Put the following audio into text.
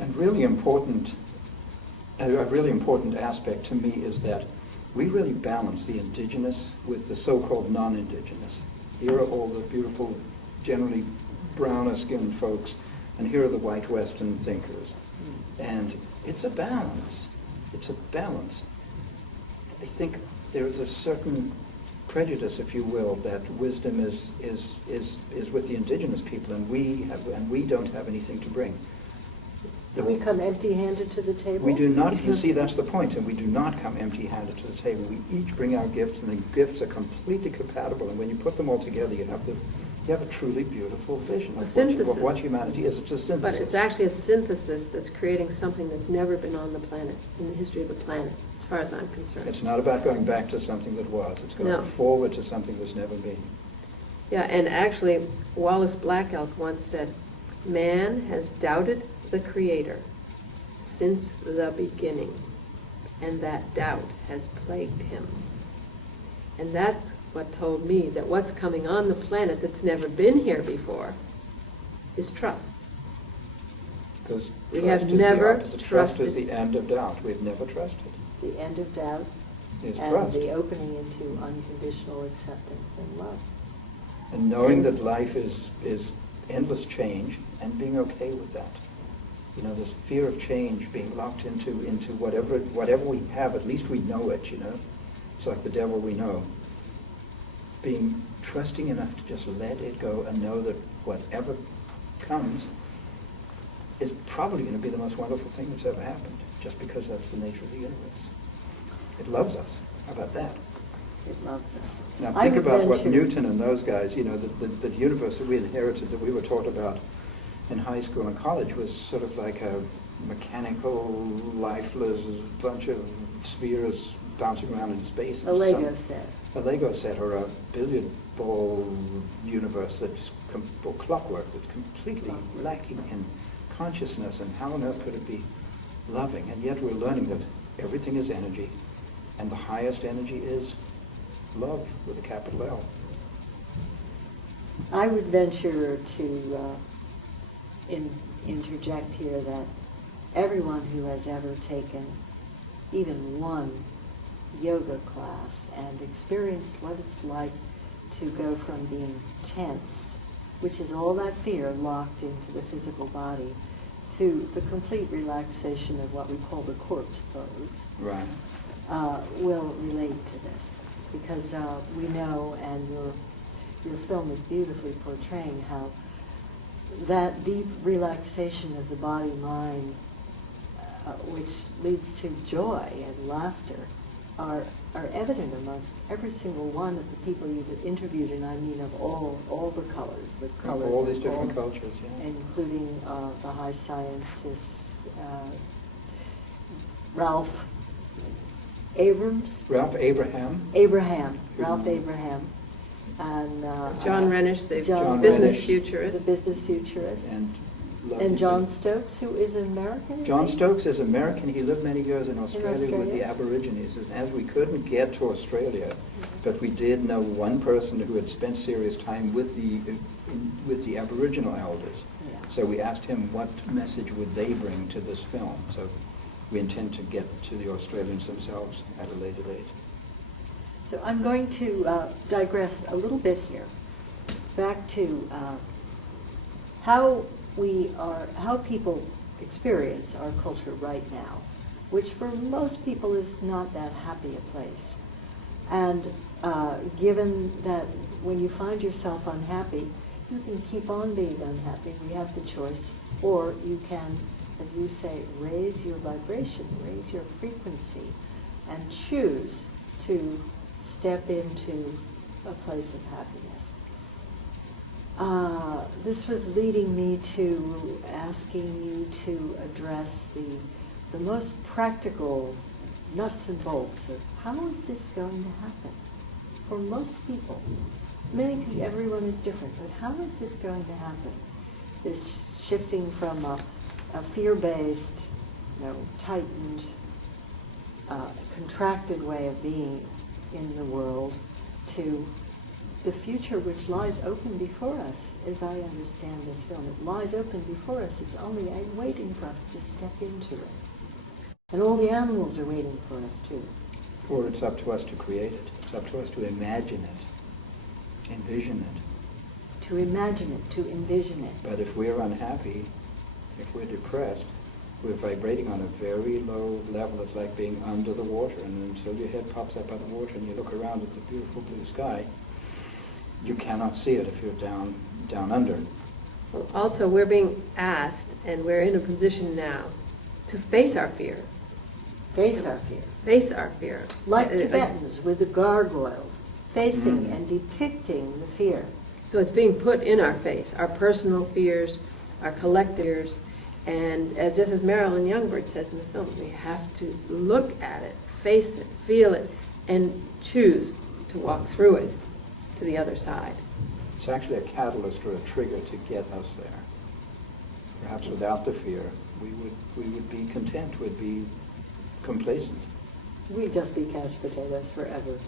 And a really important aspect to me is that we really balance the indigenous with the so-called non-indigenous. Here are all the beautiful, generally browner-skinned folks, and here are the white Western thinkers. And it's a balance. It's a balance. I think there is a certain prejudice, if you will, that wisdom is with the indigenous people, and we don't have anything to bring. We come empty-handed to the table? We do not, you see, that's the point, and we do not come empty-handed to the table. We each bring our gifts, and the gifts are completely compatible, and when you put them all together, you have a truly beautiful vision of what humanity is. It's a synthesis. But it's actually a synthesis that's creating something that's never been on the planet, in the history of the planet, as far as I'm concerned. It's not about going back to something that was. It's going forward to something that's never been. Yeah, and actually, Wallace Black Elk once said, "Man has doubted the Creator since the beginning, and that doubt has plagued him." And that's what told me that what's coming on the planet that's never been here before is trust. Because we have never trusted. Trust is the end of doubt. We've never trusted. The end of doubt is and trust. The opening into unconditional acceptance and love. And knowing that life is endless change and being okay with that. You know, this fear of change, being locked into whatever we have, at least we know it, you know. It's like the devil we know. Being trusting enough to just let it go and know that whatever comes is probably going to be the most wonderful thing that's ever happened, just because that's the nature of the universe. It loves us. How about that? It loves us. Now think about what Newton and those guys, you know, the universe that we inherited, that we were taught about in high school and college, was sort of like a mechanical, lifeless bunch of spheres bouncing around in space. A Lego set. A Lego set, or a billiard ball universe or clockwork that's completely lacking in consciousness, and how on earth could it be loving? And yet we're learning that everything is energy, and the highest energy is love with a capital L. I would venture to interject here that everyone who has ever taken even one yoga class and experienced what it's like to go from being tense, which is all that fear locked into the physical body, to the complete relaxation of what we call the corpse pose, right, will relate to this. Because we know, and your film is beautifully portraying how that deep relaxation of the body-mind, which leads to joy and laughter, are evident amongst every single one of the people you've interviewed, and I mean of all the colors, of all these different cultures, yeah. Including the high scientists, Ralph Abraham, and John Rennish, the business futurist, and John Stokes, who is American. John Stokes is American. He lived many years in Australia with the Aborigines. And as we couldn't get to Australia, but we did know one person who had spent serious time with the Aboriginal elders. Yeah. So we asked him what message would they bring to this film. So we intend to get to the Australians themselves at a later date. So I'm going to digress a little bit here, back to how people experience our culture right now, which for most people is not that happy a place. And given that when you find yourself unhappy, you can keep on being unhappy. We have the choice, or you can, as you say, raise your vibration, raise your frequency, and choose to step into a place of happiness. This was leading me to asking you to address the most practical nuts and bolts of how is this going to happen for most people. Everyone is different, but how is this going to happen? This shifting from a fear-based, tightened, contracted way of being in the world to the future which lies open before us, as I understand this film. It lies open before us. It's only waiting for us to step into it. And all the animals are waiting for us too. Or it's up to us to create it. It's up to us to imagine it, envision it. To imagine it, to envision it. But if we're unhappy, if we're depressed, we're vibrating on a very low level. It's like being under the water, and until your head pops up out of the water and you look around at the beautiful blue sky, you cannot see it if you're down under. Well, also, we're being asked, and we're in a position now, to face our fear. Face our fear. Face our fear. Like Tibetans with the gargoyles, facing and depicting the fear. So it's being put in our face, our personal fears, our collective fears, and just as Marilyn Youngbird says in the film, we have to look at it, face it, feel it, and choose to walk through it to the other side. It's actually a catalyst or a trigger to get us there. Perhaps without the fear, we would be content, we'd be complacent. We'd just be couch potatoes forever.